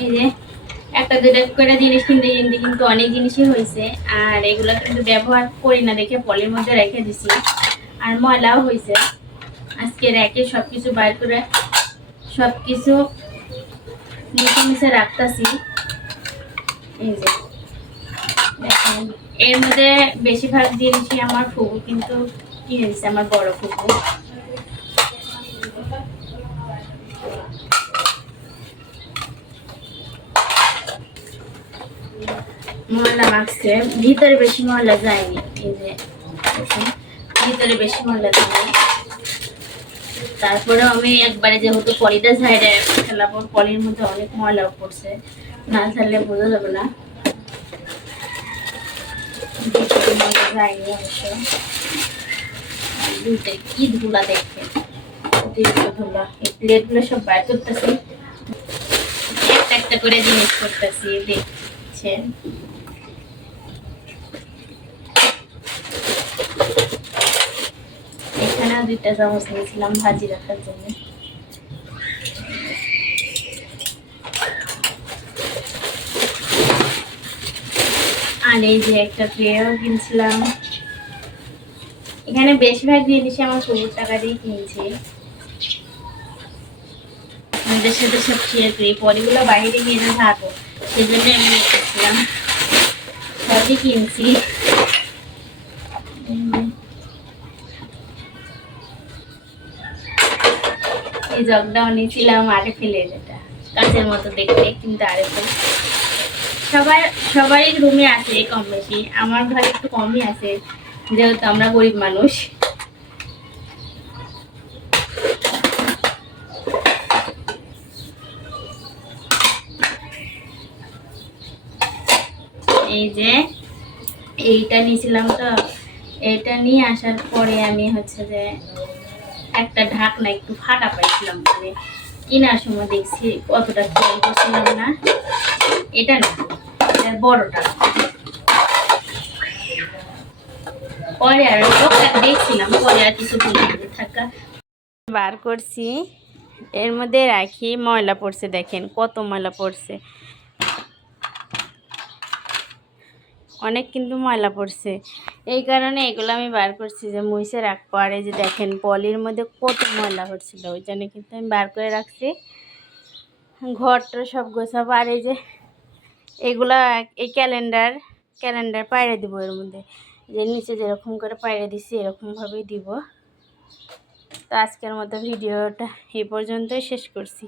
এই যে একটা দুটো করে জিনিস কিনতে কিনতে কিন্তু অনেক জিনিসই হয়েছে, আর এগুলো কিন্তু ব্যবহার করি না দেখে পলির মধ্যে রেখে দিছি, আর ময়লাও হয়েছে। আজকে রেখে সবকিছু বাইর করে সবকিছু মুছে মুছে রাখতেছি। এই যে দেখেন, এর মধ্যে বেশিরভাগ জিনিসই আমার ফুফু কিন্তু কিনে দিচ্ছে, আমার বড় ফুফু। ময়লা মাখছে, ভিতরে বেশি ময়লা যায়নি। এই যে ভিতরে বেশি ময়লা যায়নি। তারপরে আমি একবারে যেহেতু পলিটা ঝাইড়ে ফেলাবো, পলির মধ্যে অনেক ময়লাও পড়ছে, না ঝাড়লে বোঝা যাবে না। ময়লা যায়নি অবশ্য, দুইটা কি ধুলা দেখে, ধুলা। এই প্লেটগুলো সব বাইর করতেছি, একটা একটা করে জিনিস করতেছি, দেখছেন। এখানে দুইটা চামচ নিয়েছিলাম ভাজি রাখার জন্য। আর এই যে একটা ট্রেও কিনছিলাম। এখানে বেশিরভাগ জিনিসই আমার 70 টাকা দিয়ে কিনছি। আমাদের সাথে সব শেয়ার করি, পরিগুলো বাইরে গিয়ে না থাকো, সেই জন্য আমি নিয়েছিলাম, সবই কিনছি। এই জগটাও নিয়েছিলাম আরে ফেলে, যেটা কাঁচের মতো দেখতে কিন্তু আরে ফেলে। সবারই রুমে আছে কম বেশি, আমার ঘরে একটু কমই আছে যেহেতু আমরা গরিব মানুষ। এই যে এইটা নিয়েছিলাম, তো এইটা নিয়ে আসার পরে আমি হচ্ছে যে একটা ঢাকনা একটু ফাটা পাইছিলাম, মানে কেনার সময় দেখছি অতটা খেয়াল করছিলাম না। এটা না, এটার বড়টা। পরে আর দেখছিলাম, পরে আর কিছু থাকা বার করছি, এর মধ্যে রাখি ময়লা পড়ছে, দেখেন কত ময়লা পড়ছে, অনেক কিন্তু ময়লা পড়ছে। এই কারণে এগুলো আমি বার করছি যে মুছে রাখবো। আর এই যে দেখেন পলির মধ্যে কত ময়লা হচ্ছিল, ওই জন্য কিন্তু আমি বার করে রাখছি। ঘরটা সব গোছাবো। আর এই যে এগুলা, এই ক্যালেন্ডার পায়রে দিব এর মধ্যে, যে নিচে যেরকম করে পায়রে দিছি এরকমভাবেই দিব। তো আজকের মতো ভিডিওটা এই পর্যন্তই শেষ করছি।